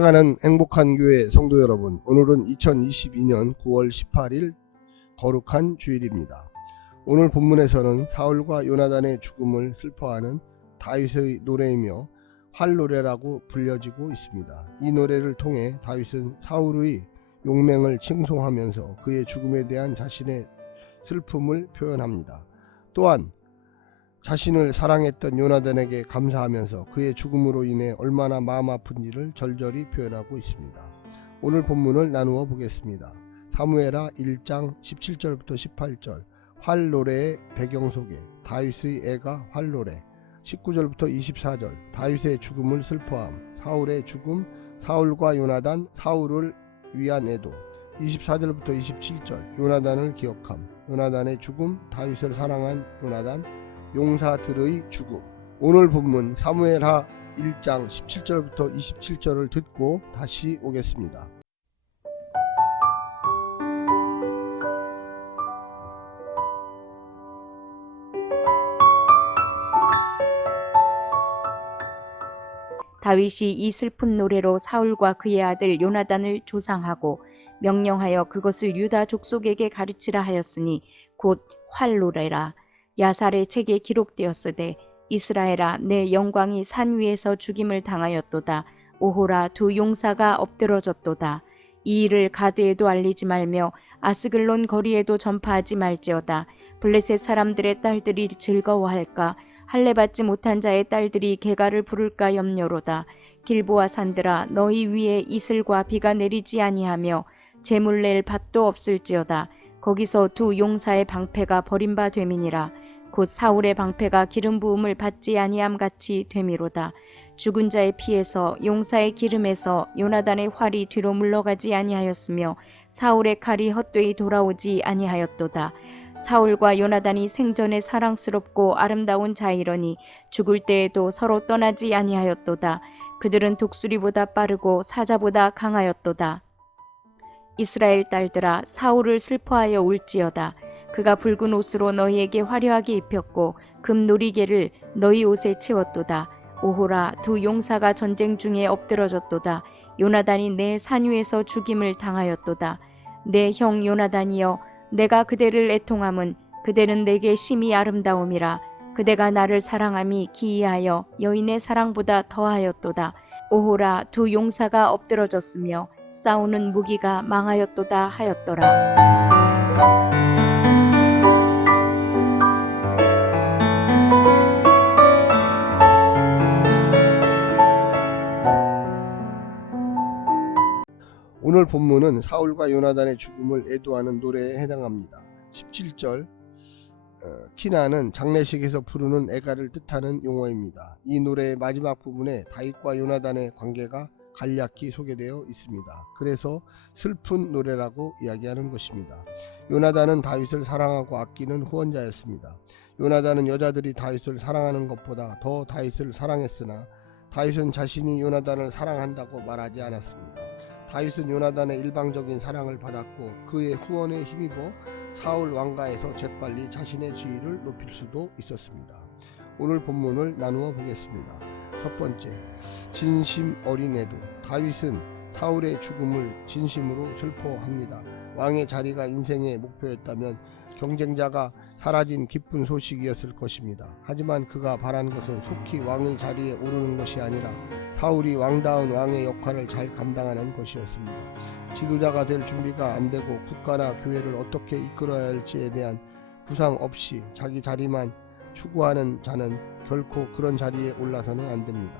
사랑하는 행복한 교회 성도 여러분, 오늘은 2022년 9월 18일 거룩한 주일입니다. 오늘 본문에서는 사울과 요나단의 죽음을 슬퍼하는 다윗의 노래이며 활노래라고 불려지고 있습니다. 이 노래를 통해 다윗은 사울의 용맹을 칭송하면서 그의 죽음에 대한 자신의 슬픔을 표현합니다. 또한 자신을 사랑했던 요나단에게 감사하면서 그의 죽음으로 인해 얼마나 마음 아픈지를 절절히 표현하고 있습니다. 오늘 본문을 나누어 보겠습니다. 사무엘하 1장 17절부터 18절, 활노래의 배경 소개, 다윗의 애가 활노래. 19절부터 24절, 다윗의 죽음을 슬퍼함, 사울의 죽음, 사울과 요나단, 사울을 위한 애도. 24절부터 27절, 요나단을 기억함, 요나단의 죽음, 다윗을 사랑한 요나단, 용사들의 죽음. 오늘 본문 사무엘하 1장 17절부터 27절을 듣고 다시 오겠습니다. 다윗이 이 슬픈 노래로 사울과 그의 아들 요나단을 조상하고 명령하여 그것을 유다 족속에게 가르치라 하였으니 곧 활노래라. 야살의 책에 기록되었으되 이스라엘아, 내 영광이 산 위에서 죽임을 당하였도다. 오호라, 두 용사가 엎드러졌도다. 이 일을 가드에도 알리지 말며 아스글론 거리에도 전파하지 말지어다. 블레셋 사람들의 딸들이 즐거워할까? 할례받지 못한 자의 딸들이 개가를 부를까 염려로다. 길보아 산들아, 너희 위에 이슬과 비가 내리지 아니하며 재물 낼 밭도 없을지어다. 거기서 두 용사의 방패가 버림바 됨이니라. 곧 사울의 방패가 기름 부음을 받지 아니함 같이 됨이로다. 죽은 자의 피에서 용사의 기름에서 요나단의 활이 뒤로 물러가지 아니하였으며 사울의 칼이 헛되이 돌아오지 아니하였도다. 사울과 요나단이 생전에 사랑스럽고 아름다운 자이러니 죽을 때에도 서로 떠나지 아니하였도다. 그들은 독수리보다 빠르고 사자보다 강하였도다. 이스라엘 딸들아, 사울을 슬퍼하여 울지어다. 그가 붉은 옷으로 너희에게 화려하게 입혔고 금 놀이개를 너희 옷에 채웠도다. 오호라, 두 용사가 전쟁 중에 엎드러졌도다. 요나단이 내 산 위에서 죽임을 당하였도다. 내 형 요나단이여, 내가 그대를 애통함은 그대는 내게 심히 아름다움이라. 그대가 나를 사랑함이 기이하여 여인의 사랑보다 더하였도다. 오호라, 두 용사가 엎드러졌으며 싸우는 무기가 망하였도다 하였더라. 오늘 본문은 사울과 요나단의 죽음을 애도하는 노래에 해당합니다. 17절, 키나는 장례식에서 부르는 애가를 뜻하는 용어입니다. 이 노래의 마지막 부분에 다윗과 요나단의 관계가 간략히 소개되어 있습니다. 그래서 슬픈 노래라고 이야기하는 것입니다. 요나단은 다윗을 사랑하고 아끼는 후원자였습니다. 요나단은 여자들이 다윗을 사랑하는 것보다 더 다윗을 사랑했으나 다윗은 자신이 요나단을 사랑한다고 말하지 않았습니다. 다윗은 요나단의 일방적인 사랑을 받았고 그의 후원에 힘입어 사울 왕가에서 재빨리 자신의 지위를 높일 수도 있었습니다. 오늘 본문을 나누어 보겠습니다. 첫 번째, 진심 어린 애도. 다윗은 사울의 죽음을 진심으로 슬퍼합니다. 왕의 자리가 인생의 목표였다면 경쟁자가 사라진 기쁜 소식이었을 것입니다. 하지만 그가 바란 것은 속히 왕의 자리에 오르는 것이 아니라 사울이 왕다운 왕의 역할을 잘 감당하는 것이었습니다. 지도자가 될 준비가 안 되고 국가나 교회를 어떻게 이끌어야 할지에 대한 구상 없이 자기 자리만 추구하는 자는 결코 그런 자리에 올라서는 안 됩니다.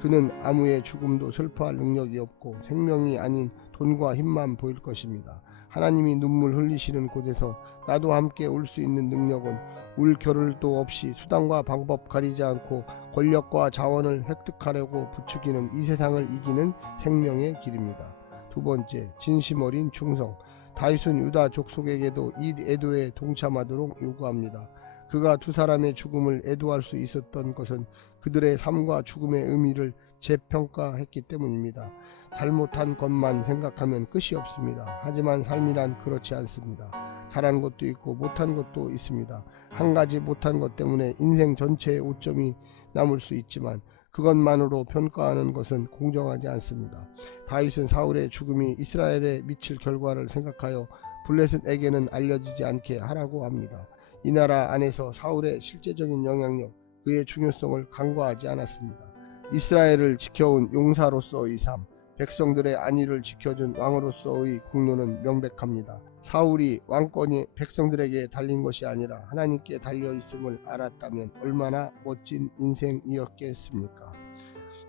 그는 아무의 죽음도 슬퍼할 능력이 없고 생명이 아닌 돈과 힘만 보일 것입니다. 하나님이 눈물 흘리시는 곳에서 나도 함께 울 수 있는 능력은 울 겨를도 없이 수단과 방법 가리지 않고 권력과 자원을 획득하려고 부추기는 이 세상을 이기는 생명의 길입니다. 두 번째, 진심 어린 충성. 다윗은 유다 족속에게도 이 애도에 동참하도록 요구합니다. 그가 두 사람의 죽음을 애도할 수 있었던 것은 그들의 삶과 죽음의 의미를 재평가했기 때문입니다. 잘못한 것만 생각하면 끝이 없습니다. 하지만 삶이란 그렇지 않습니다. 잘한 것도 있고 못한 것도 있습니다. 한 가지 못한 것 때문에 인생 전체의 오점이 남을 수 있지만 그것만으로 평가하는 것은 공정하지 않습니다. 다윗은 사울의 죽음이 이스라엘에 미칠 결과를 생각하여 블레셋에게는 알려지지 않게 하라고 합니다. 이 나라 안에서 사울의 실제적인 영향력, 그의 중요성을 간과하지 않았습니다. 이스라엘을 지켜온 용사로서의 삶, 백성들의 안위를 지켜준 왕으로서의 국로는 명백합니다. 사울이 왕권이 백성들에게 달린 것이 아니라 하나님께 달려있음을 알았다면 얼마나 멋진 인생이었겠습니까?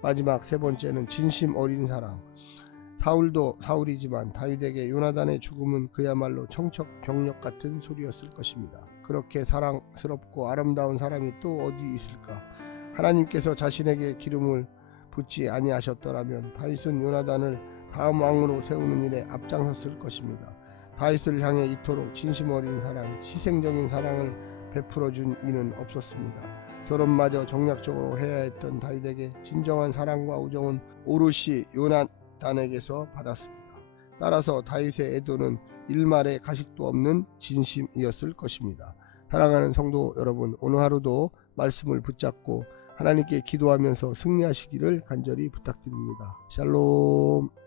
마지막 세 번째는 진심 어린 사랑. 사울도 사울이지만 다윗에게 요나단의 죽음은 그야말로 청척병력 같은 소리였을 것입니다. 그렇게 사랑스럽고 아름다운 사람이 또 어디 있을까? 하나님께서 자신에게 기름을 붓지 아니하셨더라면 다윗은 요나단을 다음 왕으로 세우는 일에 앞장섰을 것입니다. 다윗을 향해 이토록 진심 어린 사랑, 희생적인 사랑을 베풀어준 이는 없었습니다. 결혼마저 정략적으로 해야 했던 다윗에게 진정한 사랑과 우정은 오롯이 요나단에게서 받았습니다. 따라서 다윗의 애도는 일말의 가식도 없는 진심이었을 것입니다. 사랑하는 성도 여러분, 오늘 하루도 말씀을 붙잡고 하나님께 기도하면서 승리하시기를 간절히 부탁드립니다. 샬롬.